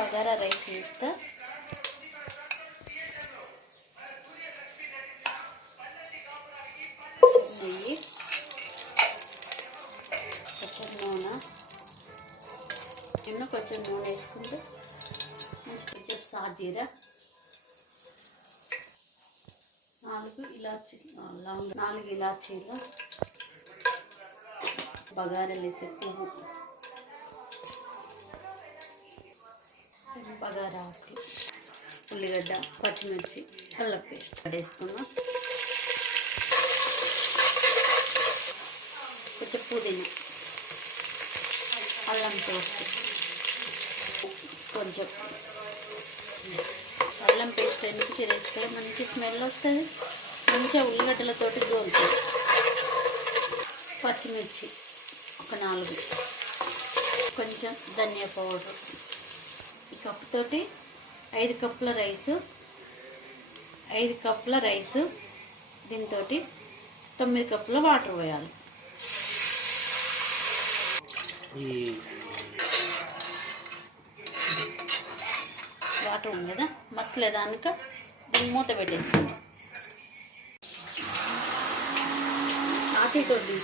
Bagara rice వేస్తా. నెయ్యి, కొంచెం నూనె, కొంచెం నూనె వేసుకుంటే కొంచెం సాజీరా, 4 ఇలాచీలు, బగారాలు వేసే పువ్వు, బగారా ఆకులు, ఉల్లిగడ్డ, పచ్చిమిర్చి, అల్లం పేస్ట్ వేసుకున్నాం. కొంచెం పుదీనా, అల్లం పేస్ట్, కొంచెం అల్లం పేస్ట్ ఎందుకు వేసుకోవాలి, మంచి స్మెల్ వస్తుంది, మంచిగా ఉల్లిగడ్డలతోటి గోలుతుంది. పచ్చిమిర్చి ఒక 4, కొంచెం ధనియా పౌడర్. ఈ కప్పుతోటి 5 కప్పుల రైసు, దీంతో 9 కప్పుల వాటర్ పోయాలి. వాటర్ ఉంది కదా, మసలేదానిక దీన్ని మూత పెట్టేసుకుందాం. ఆచేతోటి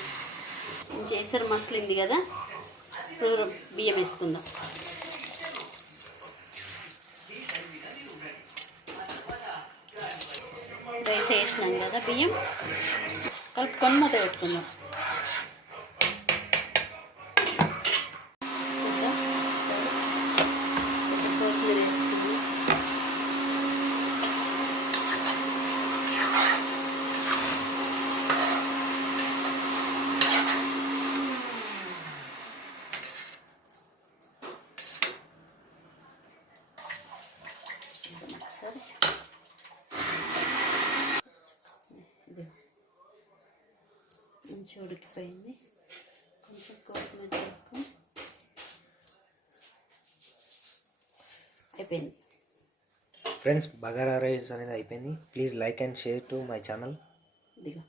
చేసారు, మసలింది కదా, ఇప్పుడు బియ్యం వేసుకుందాం. రైస్ వేసినాం కదా, బియ్యం కలుపుకొని మూత పెట్టుకుందాం. కొత్తిమీర వేసుకుందాం. మంచిగా ఉడికిపోయింది. కొంచెం కొత్తిమీర వేసుకొని అయిపోయింది. ఫ్రెండ్స్, బగారా రైస్ అనేది అయిపోయింది. Please like and share to my channel. ఇదిగో